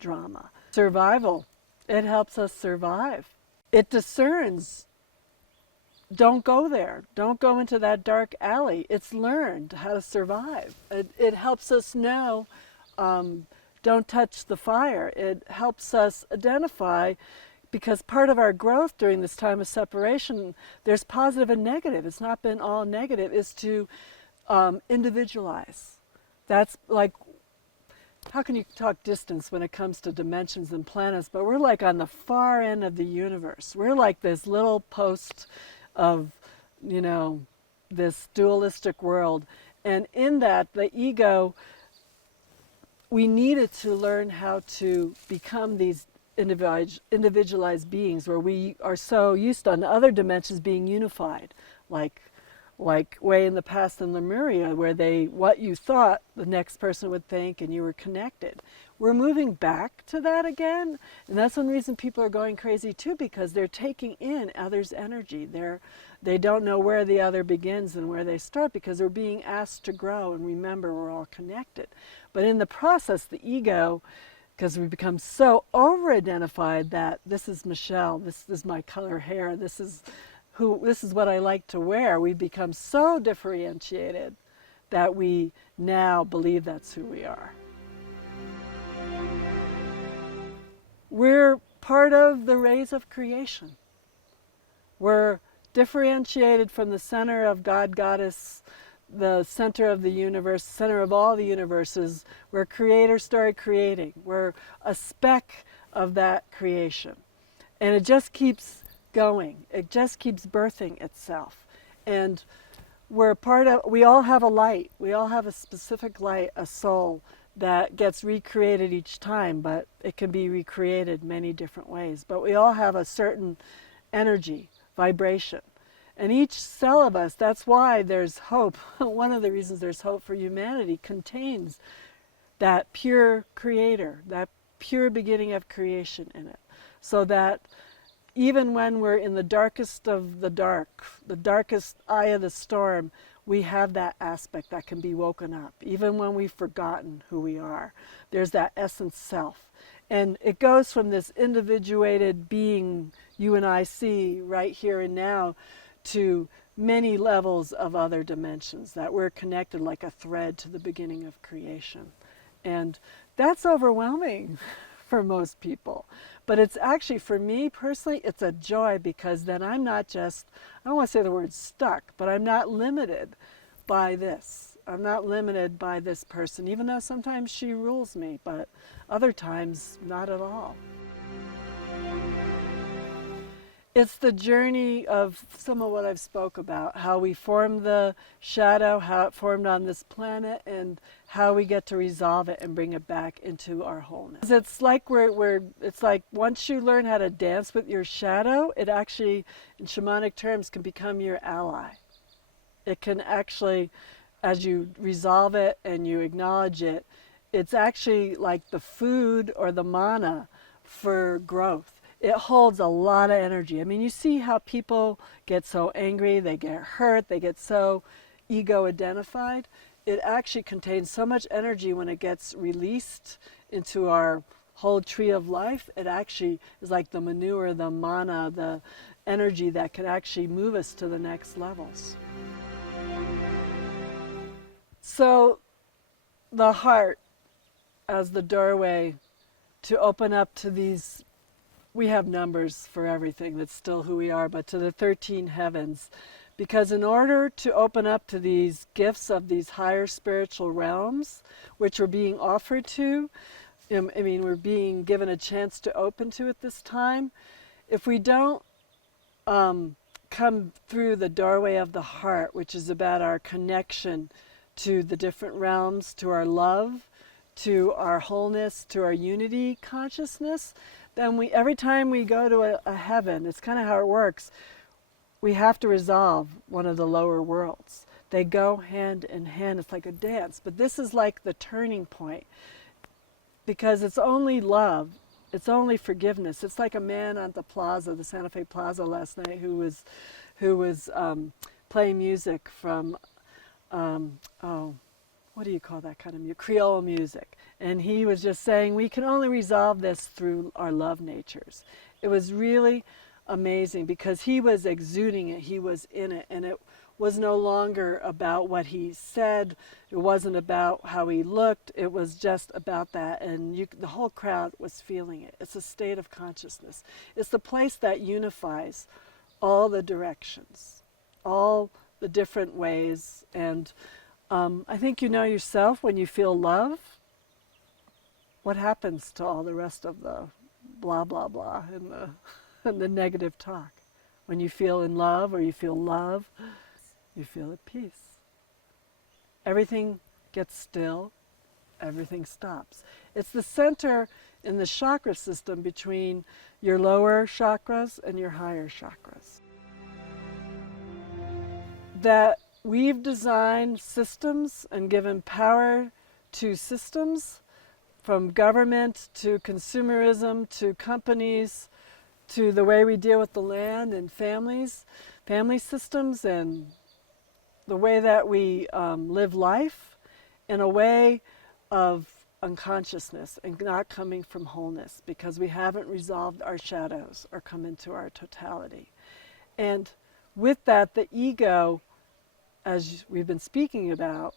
drama. Survival, it helps us survive. It discerns. Don't go there. Don't go into that dark alley. It's learned how to survive. It helps us know, don't touch the fire. It helps us identify, because part of our growth during this time of separation, there's positive and negative. It's not been all negative, is to individualize. That's like, how can you talk distance when it comes to dimensions and planets? But we're like on the far end of the universe. We're like this little post of, this dualistic world. And in that, the ego, we needed to learn how to become these individualized beings where we are so used on other dimensions being unified. like way in the past in Lemuria, where what you thought the next person would think and you were connected. We're moving back to that again, and that's one reason people are going crazy too, because they're taking in others' energy. They don't know where the other begins and where they start, because they're being asked to grow and remember we're all connected. But in the process, the ego, because we become so over-identified that this is Michele, this is my color hair, this is what I like to wear, we become so differentiated that we now believe that's who we are. We're part of the rays of creation. We're differentiated from the center of God, Goddess, the center of the universe, center of all the universes, where Creator started creating. We're a speck of that creation. And it just keeps going. It just keeps birthing itself. And we all have a light. We all have a specific light, a soul that gets recreated each time, but it can be recreated many different ways. But we all have a certain energy, vibration. And each cell of us, that's why there's hope. One of the reasons there's hope for humanity contains that pure creator, that pure beginning of creation in it. So that even when we're in the darkest of the dark, the darkest eye of the storm, we have that aspect that can be woken up. Even when we've forgotten who we are, there's that essence self. And it goes from this individuated being you and I see right here and now to many levels of other dimensions, that we're connected like a thread to the beginning of creation. And that's overwhelming for most people. But it's actually, for me personally, it's a joy, because then I'm not just, I don't want to say the word stuck, but I'm not limited by this. I'm not limited by this person, even though sometimes she rules me, but other times not at all. It's the journey of some of what I've spoke about, how we formed the shadow, how it formed on this planet, and how we get to resolve it and bring it back into our wholeness. It's like it's like once you learn how to dance with your shadow, it actually, in shamanic terms, can become your ally. It can actually, as you resolve it and you acknowledge it, it's actually like the food or the mana for growth. It holds a lot of energy. I mean, you see how people get so angry, they get hurt, they get so ego-identified. It actually contains so much energy when it gets released into our whole tree of life. It actually is like the manure, the mana, the energy that can actually move us to the next levels. So the heart as the doorway to open up to these, we have numbers for everything, that's still who we are, but to the 13 heavens. Because in order to open up to these gifts of these higher spiritual realms, which we're being offered to, I mean, we're being given a chance to open to at this time, if we don't come through the doorway of the heart, which is about our connection to the different realms, to our love, to our wholeness, to our unity consciousness, then every time we go to a heaven, it's kind of how it works, we have to resolve one of the lower worlds. They go hand in hand. It's like a dance. But this is like the turning point, because it's only love. It's only forgiveness. It's like a man on the plaza, the Santa Fe Plaza last night, who was playing music from, what do you call that kind of music? Creole music. And he was just saying, we can only resolve this through our love natures. It was really amazing, because he was exuding it, he was in it, and it was no longer about what he said, it wasn't about how he looked, it was just about that, and the whole crowd was feeling it. It's a state of consciousness. It's the place that unifies all the directions, all the different ways, and I think you know yourself, when you feel love, what happens to all the rest of the blah, blah, blah and the negative talk? When you feel in love, or you feel love, you feel at peace. Everything gets still, everything stops. It's the center in the chakra system between your lower chakras and your higher chakras. that we've designed systems and given power to systems, from government to consumerism to companies to the way we deal with the land and families, family systems, and the way that we live life in a way of unconsciousness and not coming from wholeness, because we haven't resolved our shadows or come into our totality. And with that, the ego, as we've been speaking about,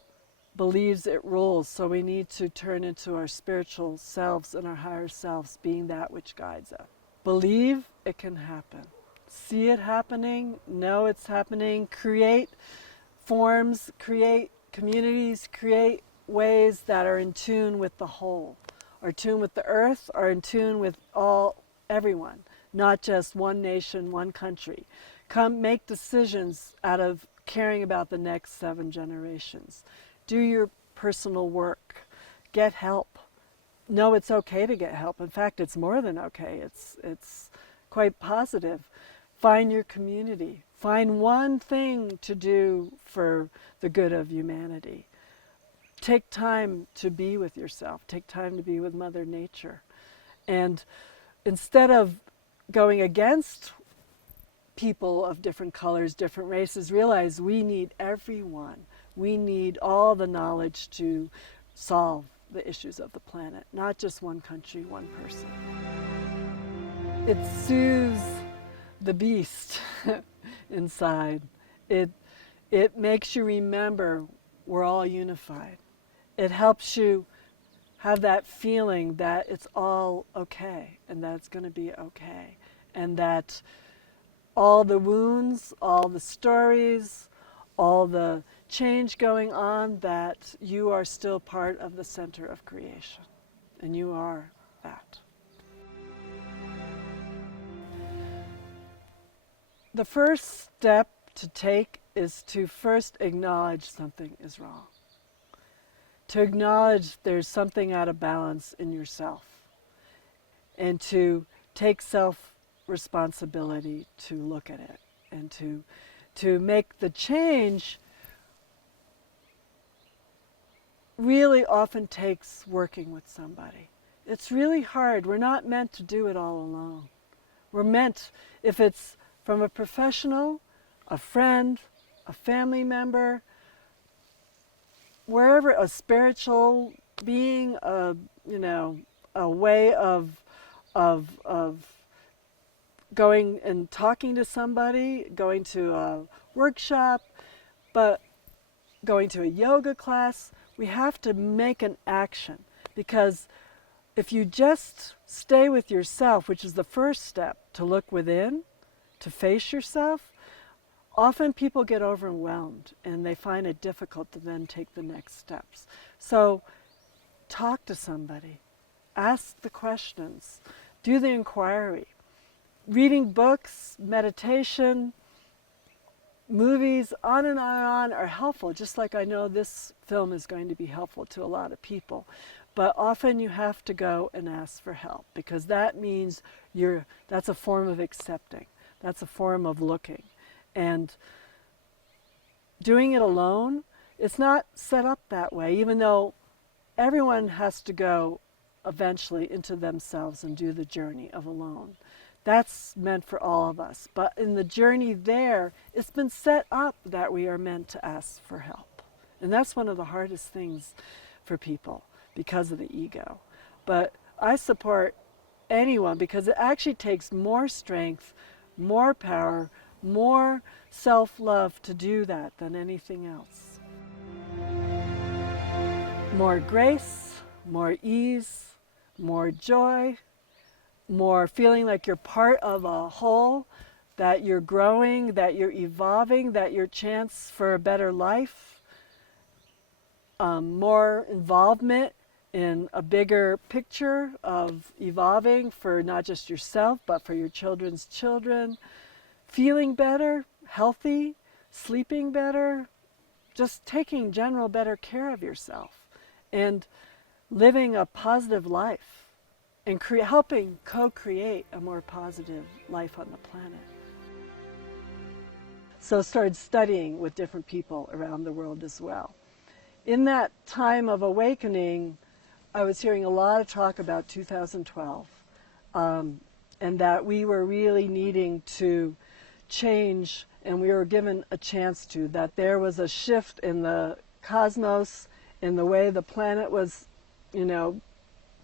believes it rules. So we need to turn into our spiritual selves and our higher selves, being that which guides us. Believe it can happen. See it happening, know it's happening, create forms, create communities, create ways that are in tune with the whole, are in tune with the earth, are in tune with everyone, not just one nation, one country. Come make decisions out of caring about the next 7 generations. Do your personal work. Get help. Know it's okay to get help. In fact, it's more than okay. It's quite positive. Find your community. Find one thing to do for the good of humanity. Take time to be with yourself. Take time to be with Mother Nature. And instead of going against people of different colors, different races, realize we need everyone. We need all the knowledge to solve the issues of the planet, not just one country, one person. It soothes the beast inside. It makes you remember we're all unified. It helps you have that feeling that it's all okay and that it's going to be okay, and that all the wounds, all the stories, all the change going on, that you are still part of the center of creation, and you are that. The first step to take is to first acknowledge something is wrong. To acknowledge there's something out of balance in yourself, and to take self-responsibility to look at it, and to make the change. Really often takes working with somebody. It's really hard. We're not meant to do it all alone. We're meant, if it's from a professional, a friend, a family member, wherever, a spiritual being, a way of going and talking to somebody, going to a workshop, but going to a yoga class. We have to make an action, because if you just stay with yourself, which is the first step, to look within, to face yourself, often people get overwhelmed and they find it difficult to then take the next steps. So talk to somebody, ask the questions, do the inquiry. Reading books, meditation, movies, on and on and on are helpful, just like I know this film is going to be helpful to a lot of people. But often you have to go and ask for help, because that means that's a form of accepting. That's a form of looking. And doing it alone, it's not set up that way, even though everyone has to go eventually into themselves and do the journey of alone. That's meant for all of us. But in the journey there, it's been set up that we are meant to ask for help. And that's one of the hardest things for people, because of the ego. But I support anyone, because it actually takes more strength, more power, more self-love to do that than anything else. More grace, more ease, more joy, more feeling like you're part of a whole, that you're growing, that you're evolving, that your chance for a better life, more involvement in a bigger picture of evolving for not just yourself, but for your children's children, feeling better, healthy, sleeping better, just taking general better care of yourself, and living a positive life, and helping co-create a more positive life on the planet. So started studying with different people around the world as well. In that time of awakening, I was hearing a lot of talk about 2012, and that we were really needing to change, and we were given a chance to, that there was a shift in the cosmos, in the way the planet was,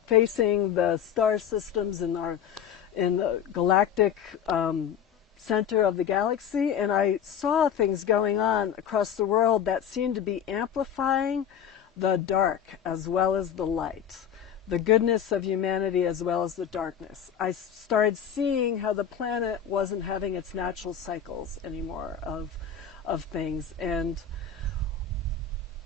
facing the star systems in the galactic center of the galaxy, and I saw things going on across the world that seemed to be amplifying the dark as well as the light, the goodness of humanity as well as the darkness. I started seeing how the planet wasn't having its natural cycles anymore of things, and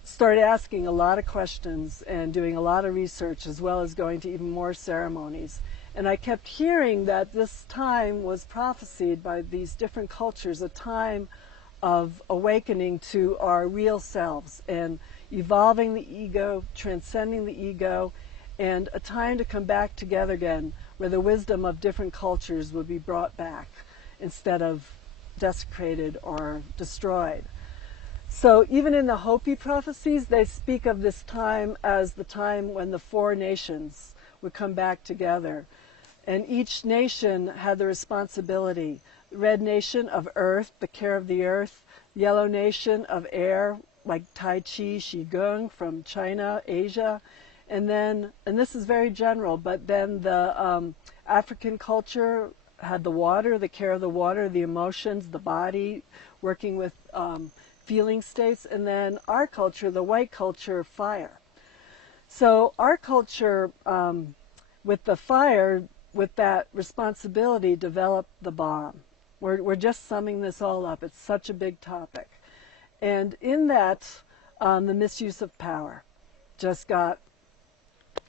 started asking a lot of questions and doing a lot of research, as well as going to even more ceremonies. And I kept hearing that this time was prophesied by these different cultures, a time of awakening to our real selves and evolving the ego, transcending the ego, and a time to come back together again, where the wisdom of different cultures would be brought back instead of desecrated or destroyed. So even in the Hopi prophecies, they speak of this time as the time when the four nations would come back together. And each nation had the responsibility. The red nation of earth, the care of the earth. Yellow nation of air, like Tai Chi, Qigong from China, Asia. And this is very general, but then the African culture had the water, the care of the water, the emotions, the body, working with feeling states, and then our culture, the white culture, fire. So our culture, with the fire, with that responsibility, developed the bomb. We're just summing this all up. It's such a big topic. And in that, the misuse of power just got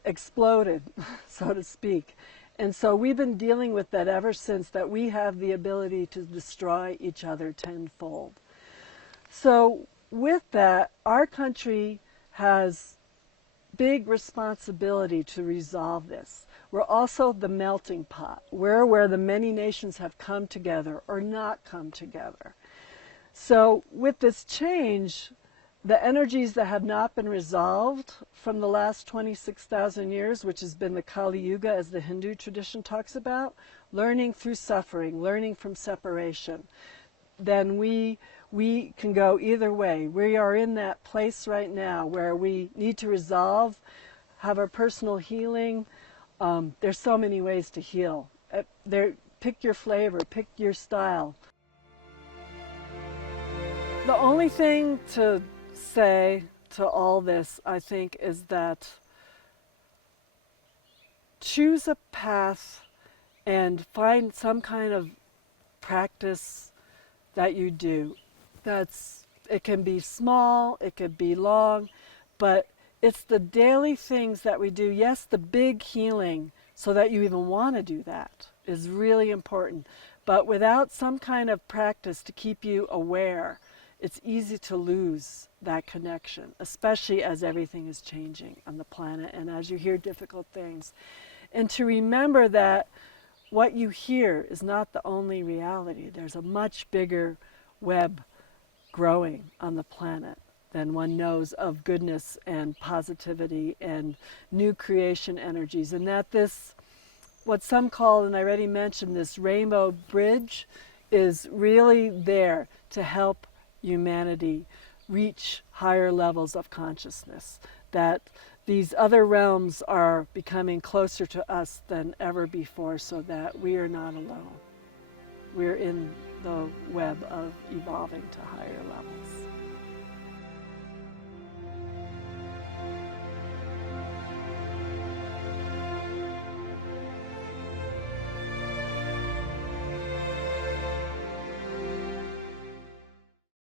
exploded, so to speak. And so we've been dealing with that ever since, that we have the ability to destroy each other tenfold. So with that, our country has big responsibility to resolve this. We're also the melting pot. We're where the many nations have come together or not come together. So with this change, the energies that have not been resolved from the last 26,000 years, which has been the Kali Yuga, as the Hindu tradition talks about, learning through suffering, learning from separation, then we can go either way. We are in that place right now where we need to resolve, have our personal healing. There's so many ways to heal. Pick your flavor, pick your style. The only thing to say to all this, I think, is that choose a path and find some kind of practice that you do. It can be small, it could be long, but it's the daily things that we do. Yes, the big healing, so that you even want to do that, is really important. But without some kind of practice to keep you aware, it's easy to lose that connection, especially as everything is changing on the planet and as you hear difficult things. And to remember that what you hear is not the only reality. There's a much bigger web growing on the planet than one knows of goodness and positivity and new creation energies. And that this, what some call, and I already mentioned, this rainbow bridge, is really there to help humanity reach higher levels of consciousness, that these other realms are becoming closer to us than ever before, so that we are not alone. We're in the web of evolving to higher levels.